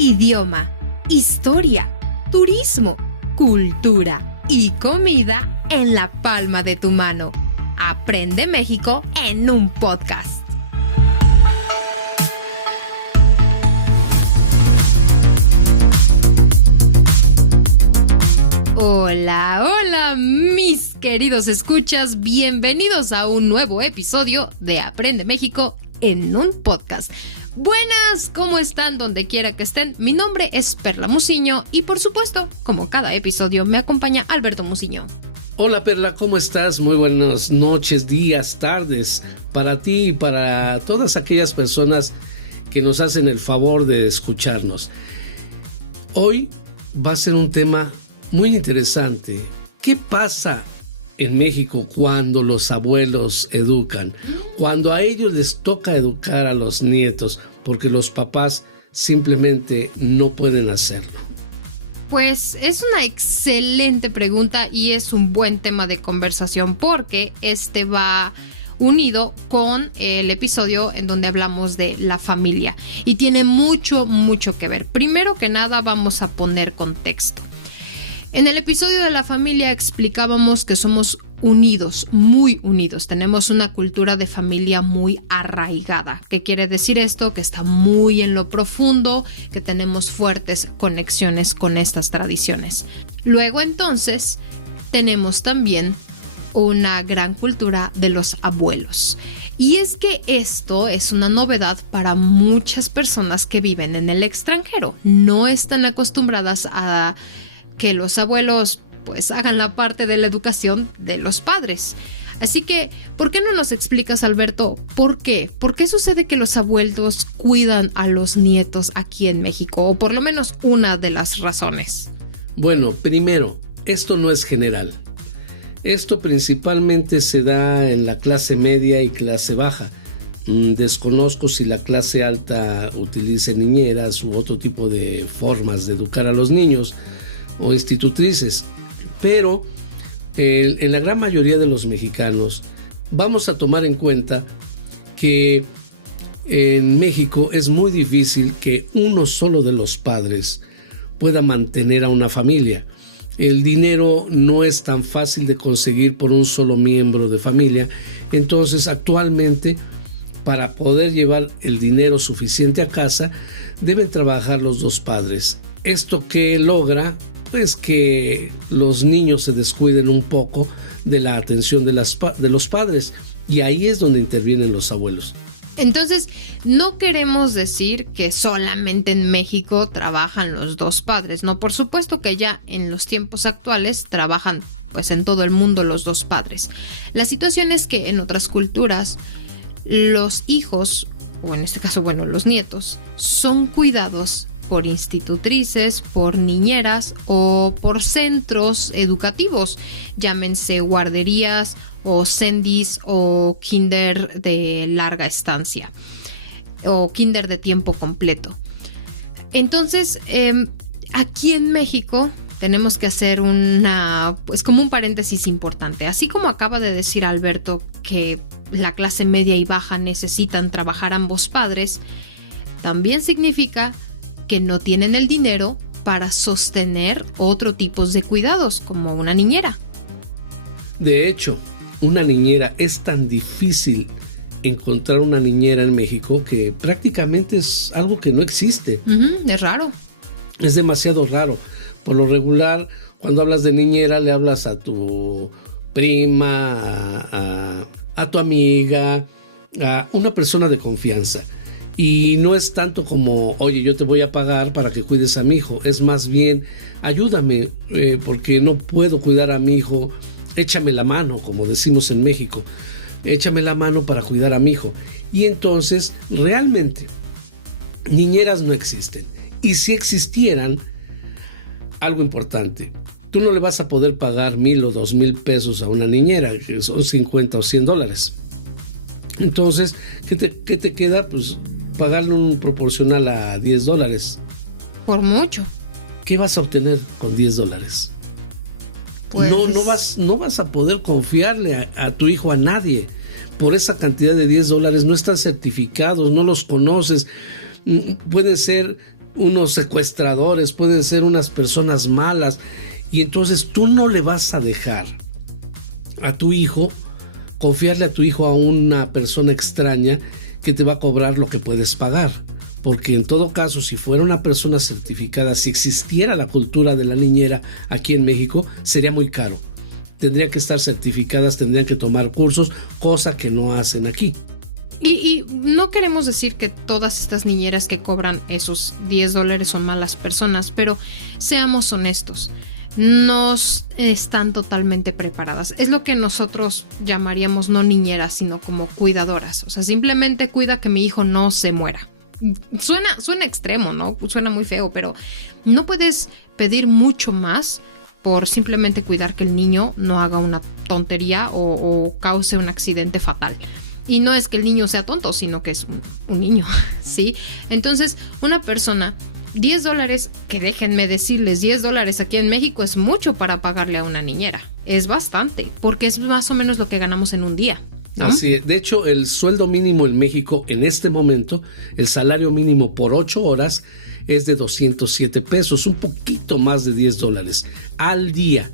idioma, historia, turismo, cultura y comida en la palma de tu mano. Aprende México en un podcast. Hola, hola, mis queridos escuchas, bienvenidos a un nuevo episodio de Aprende México en un podcast. Buenas, ¿cómo están? Donde quiera que estén, mi nombre es Perla Muciño y por supuesto, como cada episodio, me acompaña Alberto Muciño. Hola Perla, ¿cómo estás? Muy buenas noches, días, tardes para ti y para todas aquellas personas que nos hacen el favor de escucharnos. Hoy va a ser un tema muy interesante. ¿Qué pasa en México cuando los abuelos educan? Cuando a ellos les toca educar a los nietos, porque los papás simplemente no pueden hacerlo. Pues es una excelente pregunta y es un buen tema de conversación porque este va unido con el episodio en donde hablamos de la familia y tiene mucho que ver. Primero que nada vamos a poner contexto. En el episodio de la familia explicábamos que somos unidos, muy unidos. Tenemos una cultura de familia muy arraigada. ¿Qué quiere decir esto? Que está muy en lo profundo, que tenemos fuertes conexiones con estas tradiciones. Luego entonces tenemos también una gran cultura de los abuelos. Y es que esto es una novedad para muchas personas que viven en el extranjero. No están acostumbradas a que los abuelos pues hagan la parte de la educación de los padres. Así que, ¿por qué no nos explicas, Alberto, por qué? ¿Por qué sucede que los abuelos cuidan a los nietos aquí en México? O por lo menos una de las razones. Bueno, primero, esto no es general. Esto principalmente se da en la clase media y clase baja. Desconozco si la clase alta utilice niñeras u otro tipo de formas de educar a los niños o institutrices, pero en la gran mayoría de los mexicanos vamos a tomar en cuenta que en México es muy difícil que uno solo de los padres pueda mantener a una familia. El dinero no es tan fácil de conseguir por un solo miembro de familia, entonces actualmente para poder llevar el dinero suficiente a casa deben trabajar los dos padres. ¿Esto qué logra? Pues que los niños se descuiden un poco de la atención de los padres, y ahí es donde intervienen los abuelos. Entonces, no queremos decir que solamente en México trabajan los dos padres, no, por supuesto que ya en los tiempos actuales trabajan pues en todo el mundo los dos padres. La situación es que en otras culturas los hijos, o en este caso, bueno, los nietos, son cuidados por institutrices, por niñeras o por centros educativos, llámense guarderías o sendis o kinder de larga estancia o kinder de tiempo completo. Entonces, aquí en México tenemos que hacer pues como un paréntesis importante. Así como acaba de decir Alberto que la clase media y baja necesitan trabajar ambos padres, también significa que no tienen el dinero para sostener otro tipo de cuidados, como una niñera. De hecho, una niñera es tan difícil encontrar una niñera en México que prácticamente es algo que no existe. Es raro. Es demasiado raro. Por lo regular, cuando hablas de niñera, le hablas a tu prima, a tu amiga, a una persona de confianza. Y no es tanto como, oye, yo te voy a pagar para que cuides a mi hijo. Es más bien, ayúdame porque no puedo cuidar a mi hijo. Échame la mano, como decimos en México. Échame la mano para cuidar a mi hijo. Y entonces, realmente, niñeras no existen. Y si existieran, algo importante, tú no le vas a poder pagar 1,000 o 2,000 pesos a una niñera, que son $50 o $100. Entonces, ¿qué te queda? Pues pagarle un proporcional a $10. Por mucho. ¿Qué vas a obtener con $10? Pues no vas a poder confiarle a tu hijo a nadie. Por esa cantidad de $10 no están certificados, no los conoces. Pueden ser unos secuestradores, pueden ser unas personas malas, y entonces tú no le vas a dejar a tu hijo, confiarle a tu hijo a una persona extraña que te va a cobrar lo que puedes pagar. Porque en todo caso, si fuera una persona certificada, si existiera la cultura de la niñera aquí en México, sería muy caro. Tendrían que estar certificadas, tendrían que tomar cursos, cosa que no hacen aquí. Y no queremos decir que todas estas niñeras que cobran esos $10 son malas personas, pero seamos honestos, no están totalmente preparadas. Es lo que nosotros llamaríamos no niñeras, sino como cuidadoras. O sea, simplemente cuida que mi hijo no se muera. Suena extremo, ¿no? Suena muy feo, pero no puedes pedir mucho más por simplemente cuidar que el niño no haga una tontería o cause un accidente fatal. Y no es que el niño sea tonto, sino que es un niño, ¿sí? Entonces, una persona, $10, que déjenme decirles, $10 aquí en México es mucho para pagarle a una niñera. Es bastante, porque es más o menos lo que ganamos en un día, ¿no? Así es. De hecho, el sueldo mínimo en México en este momento, el salario mínimo por 8 horas es de 207 pesos, un poquito más de $10 al día.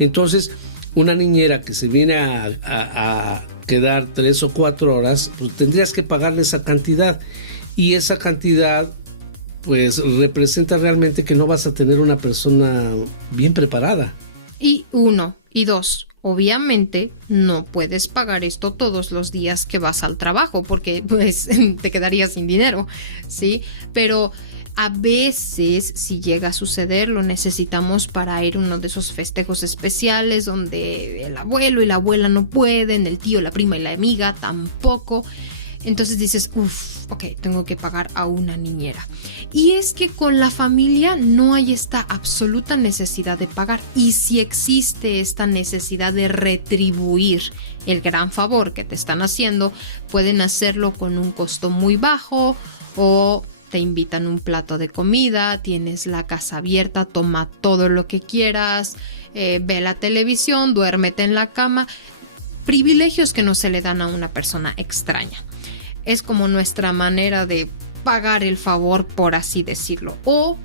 Entonces, una niñera que se viene a quedar 3 o 4 horas, pues tendrías que pagarle esa cantidad, y esa cantidad pues representa realmente que no vas a tener una persona bien preparada. Y 1, y 2, obviamente no puedes pagar esto todos los días que vas al trabajo, porque pues te quedarías sin dinero, ¿sí? Pero a veces, si llega a suceder, lo necesitamos para ir a uno de esos festejos especiales donde el abuelo y la abuela no pueden, el tío, la prima y la amiga tampoco. Entonces dices, ok, tengo que pagar a una niñera. Y es que con la familia no hay esta absoluta necesidad de pagar. Y si existe esta necesidad de retribuir el gran favor que te están haciendo, pueden hacerlo con un costo muy bajo, o te invitan un plato de comida, tienes la casa abierta, toma todo lo que quieras, ve la televisión, duérmete en la cama. Privilegios que no se le dan a una persona extraña. Es como nuestra manera de pagar el favor, por así decirlo. O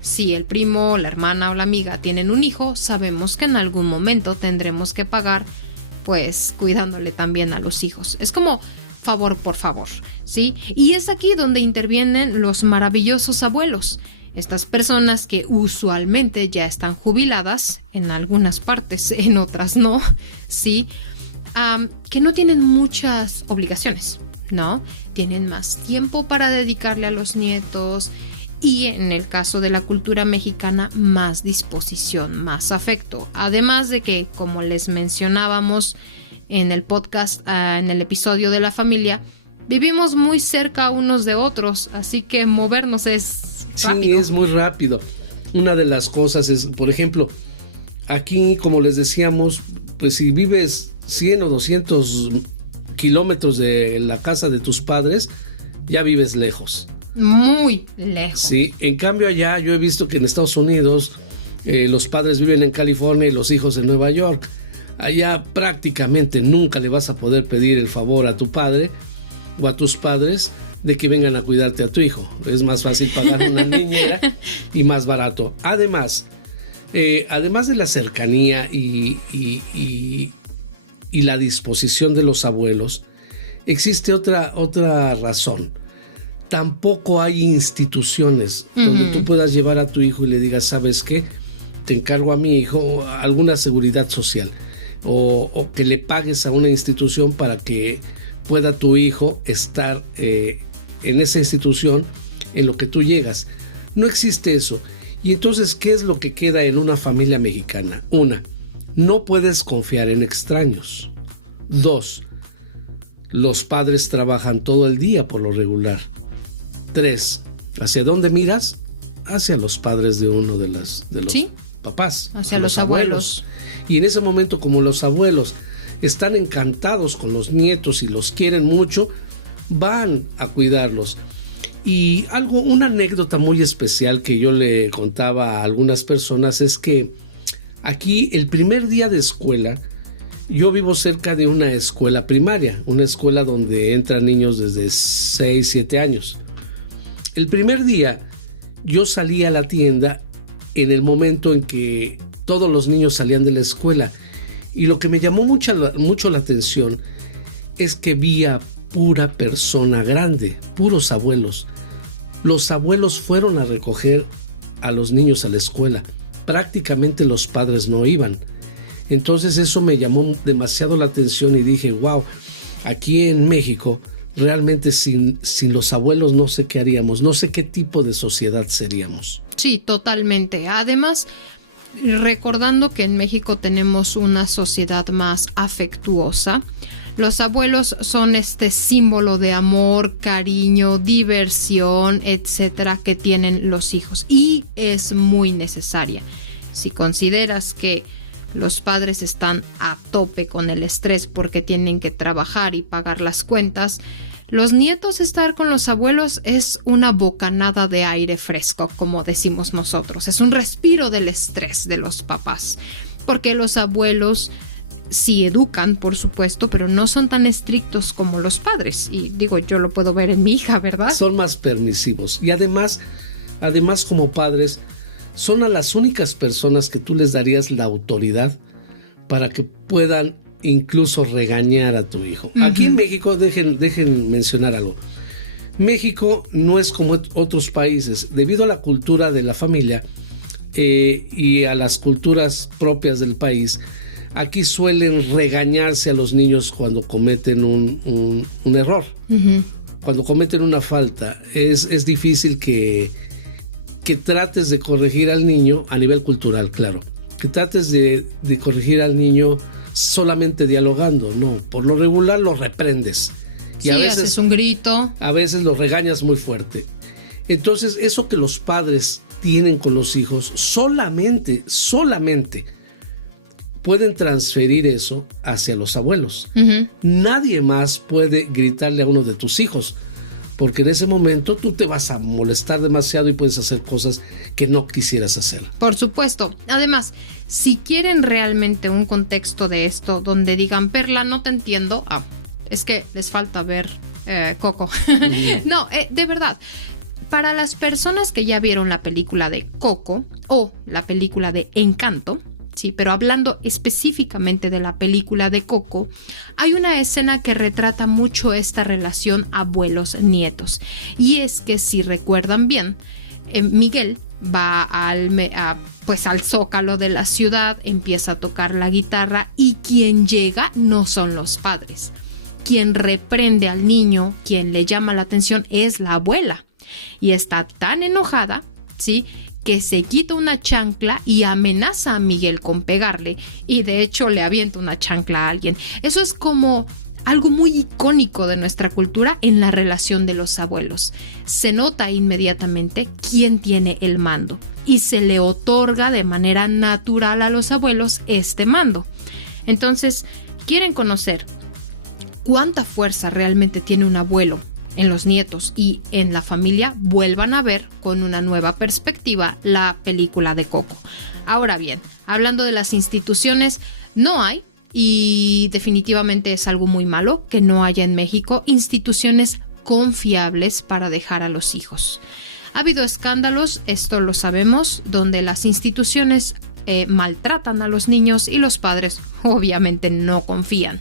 si el primo, la hermana o la amiga tienen un hijo, sabemos que en algún momento tendremos que pagar, pues cuidándole también a los hijos. Es como favor por favor, ¿sí? Y es aquí donde intervienen los maravillosos abuelos. Estas personas que usualmente ya están jubiladas, en algunas partes, en otras no, ¿sí? Que no tienen muchas obligaciones, ¿no? Tienen más tiempo para dedicarle a los nietos, y en el caso de la cultura mexicana, más disposición, más afecto. Además de que, como les mencionábamos en el podcast, en el episodio de la familia, vivimos muy cerca unos de otros, así que movernos es rápido. Sí, es muy rápido. Una de las cosas es, por ejemplo, aquí, como les decíamos, pues si vives 100 o 200 kilómetros de la casa de tus padres, ya vives lejos. Muy lejos. Sí, en cambio allá yo he visto que en Estados Unidos los padres viven en California y los hijos en Nueva York. Allá prácticamente nunca le vas a poder pedir el favor a tu padre o a tus padres de que vengan a cuidarte a tu hijo. Es más fácil pagar una niñera y más barato. Además de la cercanía y la disposición de los abuelos, existe otra razón. Tampoco hay instituciones donde tú puedas llevar a tu hijo y le digas, ¿sabes qué? Te encargo a mi hijo alguna seguridad social, o que le pagues a una institución para que pueda tu hijo estar en esa institución en lo que tú llegas. No existe eso. Y entonces, ¿qué es lo que queda en una familia mexicana? 1, no puedes confiar en extraños. 2, los padres trabajan todo el día por lo regular. 3, ¿hacia dónde miras? Hacia los padres de uno de los ¿sí? papás. Hacia los abuelos. Y en ese momento, como los abuelos están encantados con los nietos y los quieren mucho, van a cuidarlos. Y una anécdota muy especial que yo le contaba a algunas personas es que aquí el primer día de escuela, yo vivo cerca de una escuela primaria, una escuela donde entran niños desde 6, 7 años. El primer día yo salía a la tienda en el momento en que todos los niños salían de la escuela. Y lo que me llamó mucho la atención es que vi a pura persona grande, puros abuelos. Los abuelos fueron a recoger a los niños a la escuela. Prácticamente los padres no iban. Entonces eso me llamó demasiado la atención y dije, wow, aquí en México realmente sin los abuelos no sé qué haríamos, no sé qué tipo de sociedad seríamos. Sí, totalmente. Además, recordando que en México tenemos una sociedad más afectuosa, los abuelos son este símbolo de amor, cariño, diversión, etcétera, que tienen los hijos, y es muy necesaria. Si consideras que los padres están a tope con el estrés porque tienen que trabajar y pagar las cuentas, los nietos estar con los abuelos es una bocanada de aire fresco, como decimos nosotros. Es un respiro del estrés de los papás, porque los abuelos sí educan, por supuesto, pero no son tan estrictos como los padres. Y digo, yo lo puedo ver en mi hija, ¿verdad? Son más permisivos. Y además como padres, son a las únicas personas que tú les darías la autoridad para que puedan incluso regañar a tu hijo. Uh-huh. Aquí en México, dejen mencionar algo. México no es como otros países. Debido a la cultura de la familia y a las culturas propias del país, aquí suelen regañarse a los niños cuando cometen un error. Uh-huh. Cuando cometen una falta. Es difícil que trates de corregir al niño a nivel cultural, claro. Que trates de corregir al niño solamente dialogando. No, por lo regular lo reprendes. Y sí, a veces haces un grito. A veces lo regañas muy fuerte. Entonces, eso que los padres tienen con los hijos, solamente pueden transferir eso hacia los abuelos. Uh-huh. Nadie más puede gritarle a uno de tus hijos, porque en ese momento tú te vas a molestar demasiado y puedes hacer cosas que no quisieras hacer. Por supuesto. Además, si quieren realmente un contexto de esto donde digan, Perla, no te entiendo, es que les falta ver Coco. No, de verdad, para las personas que ya vieron la película de Coco o la película de Encanto, sí, pero hablando específicamente de la película de Coco, hay una escena que retrata mucho esta relación abuelos-nietos. Y es que, si recuerdan bien, Miguel va al zócalo de la ciudad, empieza a tocar la guitarra y quien llega no son los padres. Quien reprende al niño, quien le llama la atención es la abuela. Y está tan enojada, ¿sí?, que se quita una chancla y amenaza a Miguel con pegarle, y de hecho le avienta una chancla a alguien. Eso es como algo muy icónico de nuestra cultura en la relación de los abuelos. Se nota inmediatamente quién tiene el mando y se le otorga de manera natural a los abuelos este mando. Entonces, ¿quieren conocer cuánta fuerza realmente tiene un abuelo en los nietos y en la familia? Vuelvan a ver con una nueva perspectiva la película de Coco. Ahora bien, hablando de las instituciones, no hay, y definitivamente es algo muy malo que no haya en México, instituciones confiables para dejar a los hijos. Ha habido escándalos, esto lo sabemos, donde las instituciones maltratan a los niños y los padres obviamente no confían.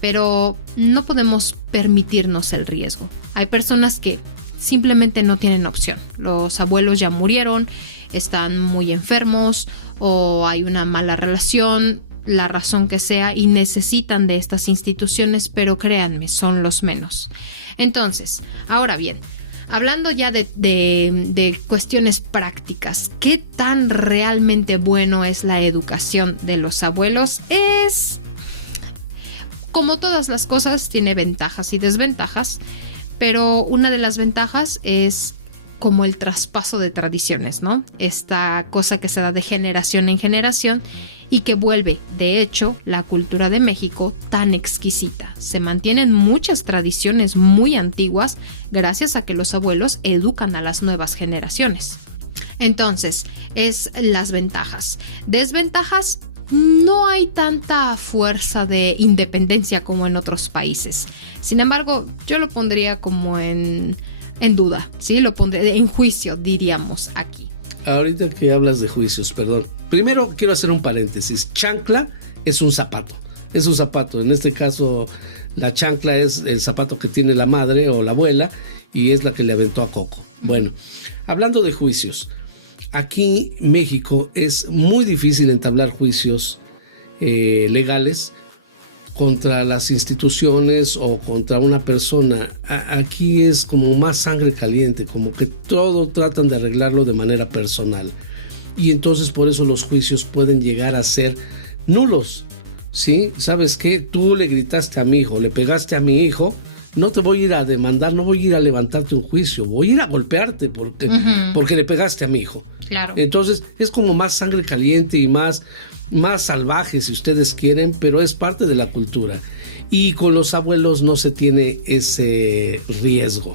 Pero no podemos permitirnos el riesgo. Hay personas que simplemente no tienen opción. Los abuelos ya murieron, están muy enfermos o hay una mala relación, la razón que sea, y necesitan de estas instituciones, pero créanme, son los menos. Entonces, ahora bien, hablando ya de cuestiones prácticas, ¿qué tan realmente bueno es la educación de los abuelos? Como todas las cosas, tiene ventajas y desventajas, pero una de las ventajas es como el traspaso de tradiciones, ¿no? Esta cosa que se da de generación en generación y que vuelve, de hecho, la cultura de México tan exquisita. Se mantienen muchas tradiciones muy antiguas gracias a que los abuelos educan a las nuevas generaciones. Entonces, es las ventajas. Desventajas: no hay tanta fuerza de independencia como en otros países. Sin embargo, yo lo pondría como en en duda, ¿sí? Lo pondré en juicio, diríamos aquí. Ahorita que hablas de juicios, perdón. Primero quiero hacer un paréntesis. Chancla es un zapato. Es un zapato. En este caso, la chancla es el zapato que tiene la madre o la abuela y es la que le aventó a Coco. Bueno, hablando de juicios. Aquí en México es muy difícil entablar juicios legales contra las instituciones o contra una persona. Aquí es como más sangre caliente, como que todo tratan de arreglarlo de manera personal. Y entonces por eso los juicios pueden llegar a ser nulos. ¿Sí? ¿Sabes qué? Tú le gritaste a mi hijo, le pegaste a mi hijo, no te voy a ir a demandar, no voy a ir a levantarte un juicio, voy a ir a golpearte porque le pegaste a mi hijo. Claro. Entonces es como más sangre caliente y más salvaje, si ustedes quieren, pero es parte de la cultura. Y con los abuelos no se tiene ese riesgo.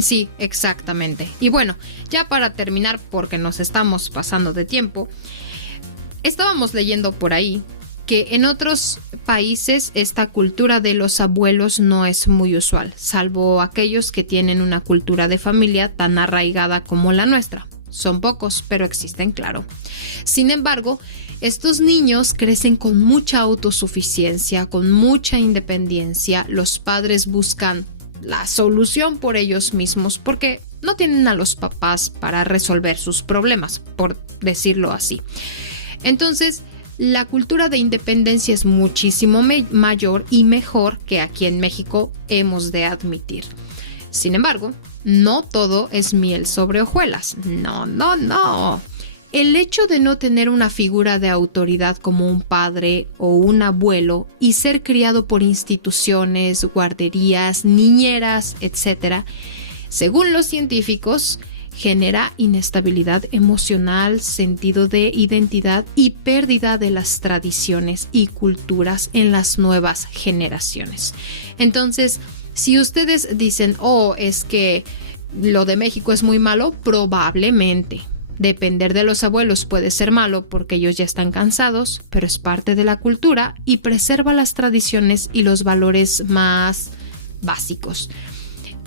Sí, exactamente. Y bueno, ya para terminar, porque nos estamos pasando de tiempo, estábamos leyendo por ahí que en otros países esta cultura de los abuelos no es muy usual, salvo aquellos que tienen una cultura de familia tan arraigada como la nuestra. Son pocos, pero existen, claro. Sin embargo, estos niños crecen con mucha autosuficiencia, con mucha independencia. Los padres buscan la solución por ellos mismos porque no tienen a los papás para resolver sus problemas, por decirlo así. Entonces, la cultura de independencia es muchísimo mayor y mejor que aquí en México hemos de admitir. Sin embargo, no todo es miel sobre hojuelas. No. El hecho de no tener una figura de autoridad como un padre o un abuelo y ser criado por instituciones, guarderías, niñeras, etc., según los científicos, genera inestabilidad emocional, sentido de identidad y pérdida de las tradiciones y culturas en las nuevas generaciones. Entonces, si ustedes dicen, es que lo de México es muy malo, probablemente. Depender de los abuelos puede ser malo porque ellos ya están cansados, pero es parte de la cultura y preserva las tradiciones y los valores más básicos.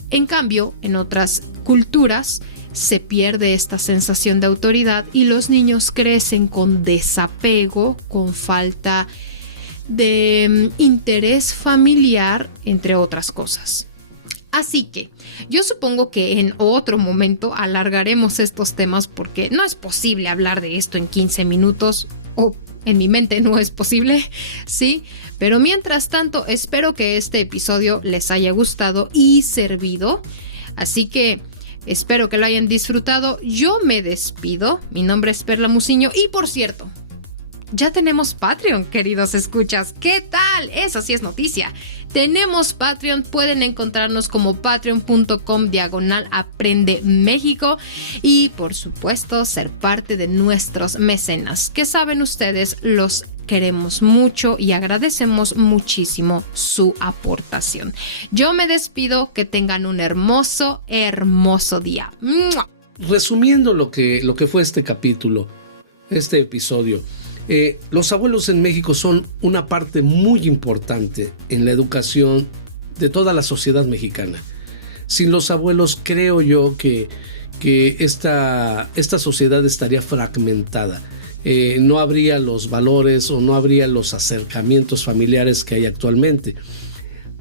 En cambio, en otras culturas se pierde esta sensación de autoridad y los niños crecen con desapego, con falta de interés familiar, entre otras cosas. Así que yo supongo que en otro momento alargaremos estos temas porque no es posible hablar de esto en 15 minutos o en mi mente no es posible, ¿sí? Pero mientras tanto espero que este episodio les haya gustado y servido. Así que espero que lo hayan disfrutado. Yo me despido. Mi nombre es Perla Muciño y por cierto, ya tenemos Patreon, queridos escuchas. ¿Qué tal? Eso sí es noticia. Tenemos Patreon, pueden encontrarnos como patreon.com/Aprende México y por supuesto ser parte de nuestros mecenas, que saben ustedes, los queremos mucho y agradecemos muchísimo su aportación. Yo me despido, que tengan un hermoso día. ¡Mua! Resumiendo lo que fue este capítulo, este episodio, los abuelos en México son una parte muy importante en la educación de toda la sociedad mexicana. Sin los abuelos creo yo que esta sociedad estaría fragmentada. No habría los valores o no habría los acercamientos familiares que hay actualmente.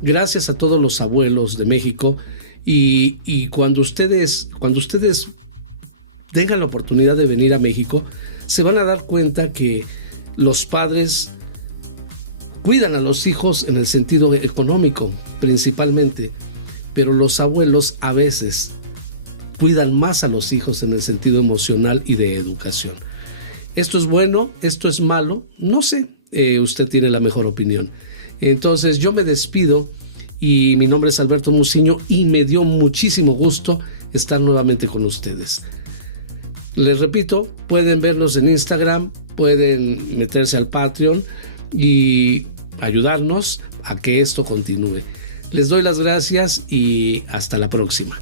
Gracias a todos los abuelos de México y cuando ustedes tengan la oportunidad de venir a México, se van a dar cuenta que los padres cuidan a los hijos en el sentido económico principalmente, pero los abuelos a veces cuidan más a los hijos en el sentido emocional y de educación. ¿Esto es bueno? ¿Esto es malo? No sé, usted tiene la mejor opinión. Entonces yo me despido y mi nombre es Alberto Muciño y me dio muchísimo gusto estar nuevamente con ustedes. Les repito, pueden vernos en Instagram, pueden meterse al Patreon y ayudarnos a que esto continúe. Les doy las gracias y hasta la próxima.